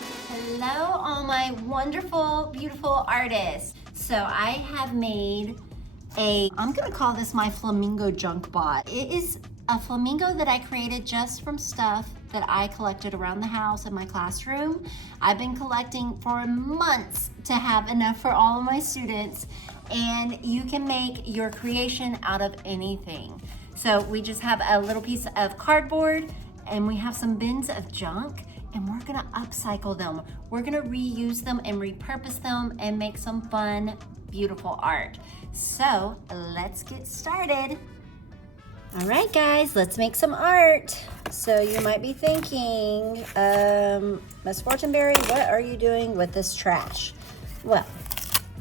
Hello, all my wonderful, beautiful artists. So I have made I'm gonna call this my flamingo junk bot. It is a flamingo that I created just from stuff that I collected around the house in my classroom. I've been collecting for months to have enough for all of my students, and you can make your creation out of anything. So we just have a little piece of cardboard and we have some bins of junk, and we're gonna upcycle them. We're gonna reuse them and repurpose them and make some fun, beautiful art. So let's get started. All right, guys, let's make some art. So you might be thinking, Miss Fortenberry, what are you doing with this trash? Well,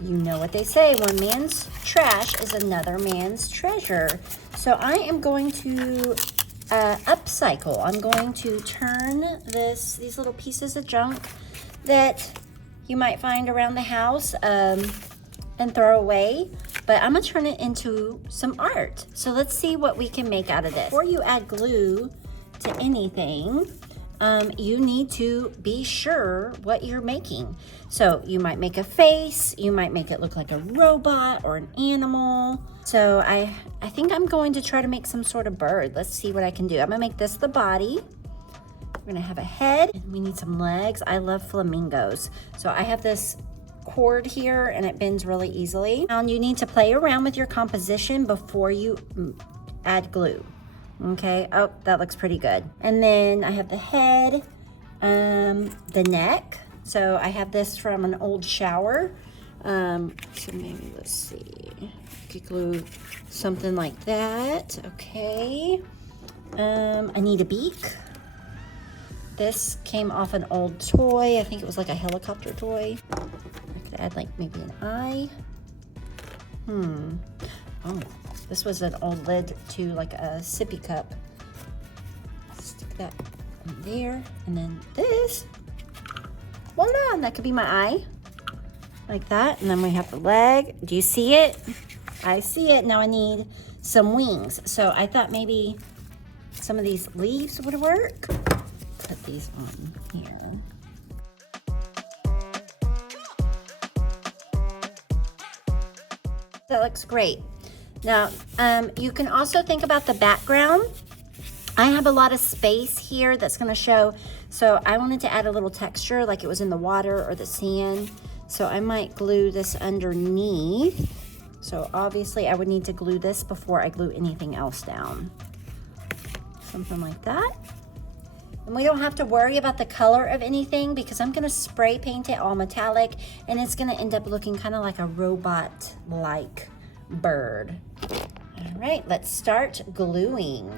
you know what they say, one man's trash is another man's treasure. So I am going to upcycle. I'm going to turn these little pieces of junk that you might find around the house and throw away, but I'm gonna turn it into some art. So let's see what we can make out of this. Before you add glue to anything, you need to be sure what you're making. So you might make a face, you might make it look like a robot or an animal. So I think I'm going to try to make some sort of bird. Let's see what I can do. I'm gonna make this the body. We're gonna have a head, and we need some legs. I love flamingos. So I have this cord here and it bends really easily. And you need to play around with your composition before you add glue. Okay, oh, that looks pretty good. And then I have the head, the neck. So I have this from an old shower. So maybe let's see, I could glue something like that. Okay, I need a beak. This came off an old toy. I think it was like a helicopter toy. I could add like maybe an eye. Oh, this was an old lid to like a sippy cup. Stick that in there. And then this, voila, that could be my eye. Like that. And then we have the leg. Do you see it? I see it. Now I need some wings. So I thought maybe some of these leaves would work. Put these on here. That looks great. Now, you can also think about the background. I have a lot of space here that's gonna show, so I wanted to add a little texture like it was in the water or the sand. So I might glue this underneath. So obviously I would need to glue this before I glue anything else down. Something like that. And we don't have to worry about the color of anything because I'm gonna spray paint it all metallic, and it's gonna end up looking kind of like a robot-like bird. All right, let's start gluing.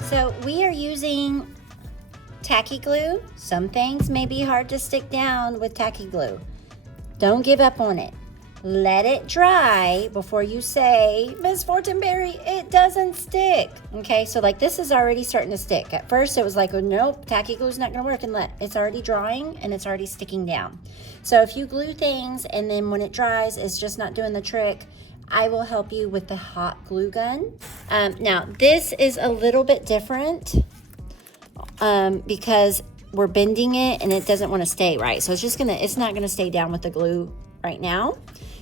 So we are using tacky glue. Some things may be hard to stick down with tacky glue. Don't give up on it. Let it dry before you say, Miss Fortenberry, it doesn't stick. Okay, so like this is already starting to stick. At first it was like, oh, nope, tacky glue is not gonna work, and it's already drying and it's already sticking down. So if you glue things and then when it dries, it's just not doing the trick, I will help you with the hot glue gun. Now this is a little bit different because we're bending it and it doesn't want to stay right. So it's not gonna stay down with the glue right now.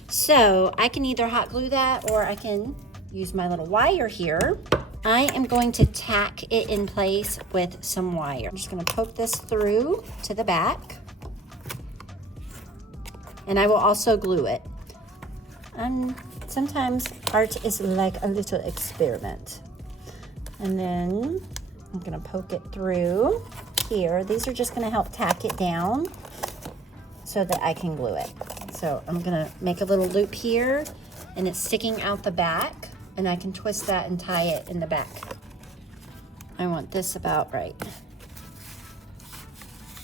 So I can either hot glue that or I can use my little wire here. I am going to tack it in place with some wire. I'm just gonna poke this through to the back, and I will also glue it. Sometimes art is like a little experiment. And then I'm gonna poke it through here. These are just gonna help tack it down so that I can glue it. So I'm gonna make a little loop here, and it's sticking out the back, and I can twist that and tie it in the back. I want this about right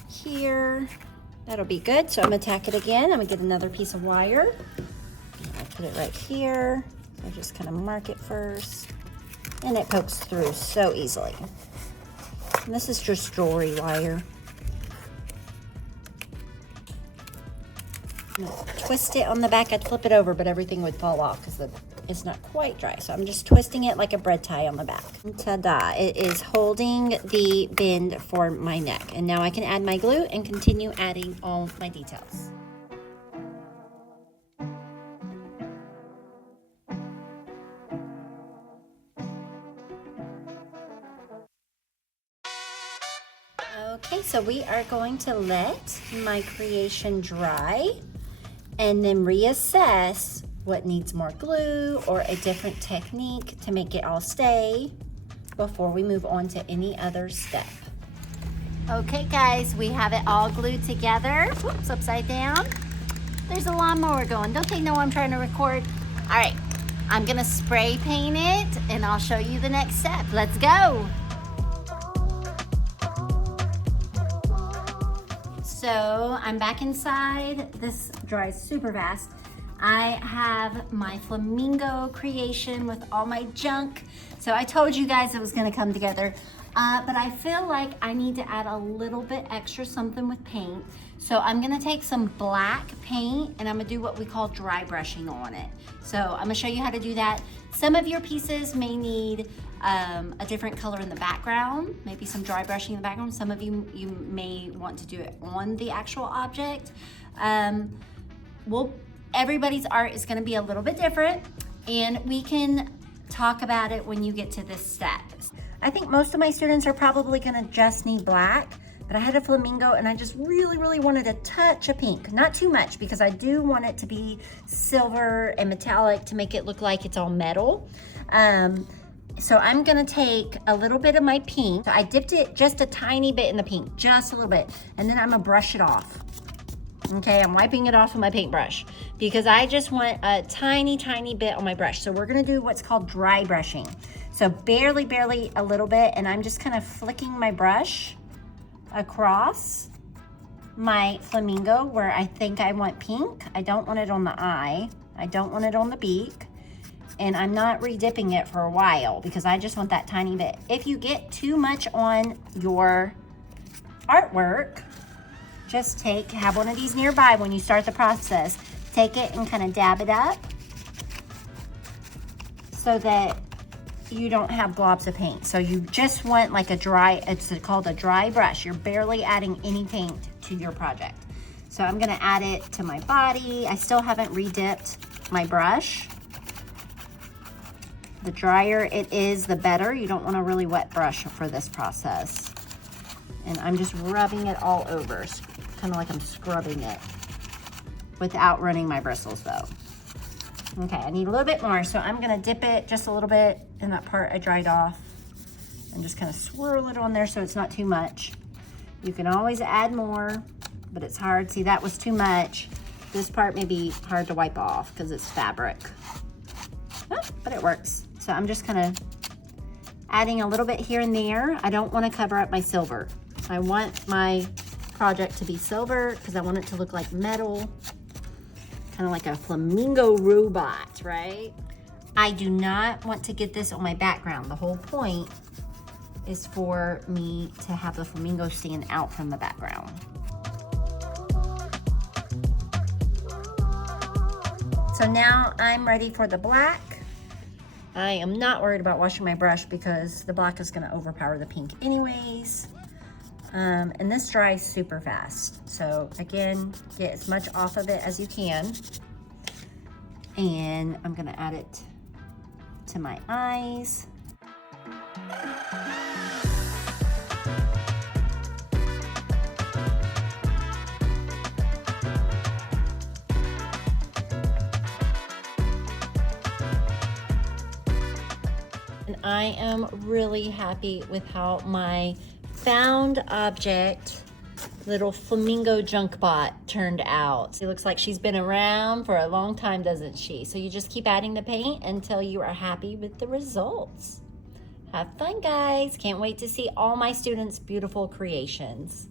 here. That'll be good. So I'm gonna tack it again. I'm gonna get another piece of wire. I'll put it right here. So just kind of mark it first, and it pokes through so easily. And this is just jewelry wire. Twist it on the back. I'd flip it over, but everything would fall off because it's not quite dry. So I'm just twisting it like a bread tie on the back. Ta-da! It is holding the bend for my neck. And now I can add my glue and continue adding all my details. Okay, so we are going to let my creation dry and then reassess what needs more glue or a different technique to make it all stay before we move on to any other step. Okay guys, we have it all glued together. Whoops, upside down. There's a lawnmower going. Don't they know I'm trying to record? All right, I'm gonna spray paint it and I'll show you the next step. Let's go. So I'm back inside. This dries super fast. I have my flamingo creation with all my junk. So I told you guys it was gonna come together, but I feel like I need to add a little bit extra something with paint. So I'm gonna take some black paint and I'm gonna do what we call dry brushing on it. So I'm gonna show you how to do that. Some of your pieces may need a different color in the background, maybe some dry brushing in the background. Some of you may want to do it on the actual object. Everybody's art is gonna be a little bit different and we can talk about it when you get to this step. I think most of my students are probably gonna just need black, but I had a flamingo and I just really wanted a touch of pink. Not too much because I do want it to be silver and metallic to make it look like it's all metal. So I'm gonna take a little bit of my pink. So I dipped it just a tiny bit in the pink, just a little bit, and then I'm gonna brush it off. Okay, I'm wiping it off with my paintbrush because I just want a tiny bit on my brush. So we're gonna do what's called dry brushing. So barely a little bit, and I'm just kind of flicking my brush across my flamingo where I think I want pink. I don't want it on the eye. I don't want it on the beak. And I'm not re-dipping it for a while because I just want that tiny bit. If you get too much on your artwork, just have one of these nearby when you start the process. Take it and kind of dab it up so that you don't have globs of paint. So you just want like it's called a dry brush. You're barely adding any paint to your project. So I'm gonna add it to my body. I still haven't re-dipped my brush. The drier it is, the better. You don't want a really wet brush for this process. And I'm just rubbing it all over, kind of like I'm scrubbing it without running my bristles though. Okay, I need a little bit more, so I'm gonna dip it just a little bit in that part I dried off and just kind of swirl it on there so it's not too much. You can always add more, but it's hard. See, that was too much. This part may be hard to wipe off because it's fabric. But it works. So I'm just kind of adding a little bit here and there. I don't want to cover up my silver. I want my project to be silver because I want it to look like metal, kind of like a flamingo robot, right? I do not want to get this on my background. The whole point is for me to have the flamingo stand out from the background. So now I'm ready for the black. I am not worried about washing my brush because the black is gonna overpower the pink anyways. And this dries super fast. So again, get as much off of it as you can. And I'm gonna add it to my eyes. And I am really happy with how my found object little flamingo Junkbot turned out. It looks like she's been around for a long time, doesn't she? So you just keep adding the paint until you are happy with the results. Have fun, guys. Can't wait to see all my students' beautiful creations.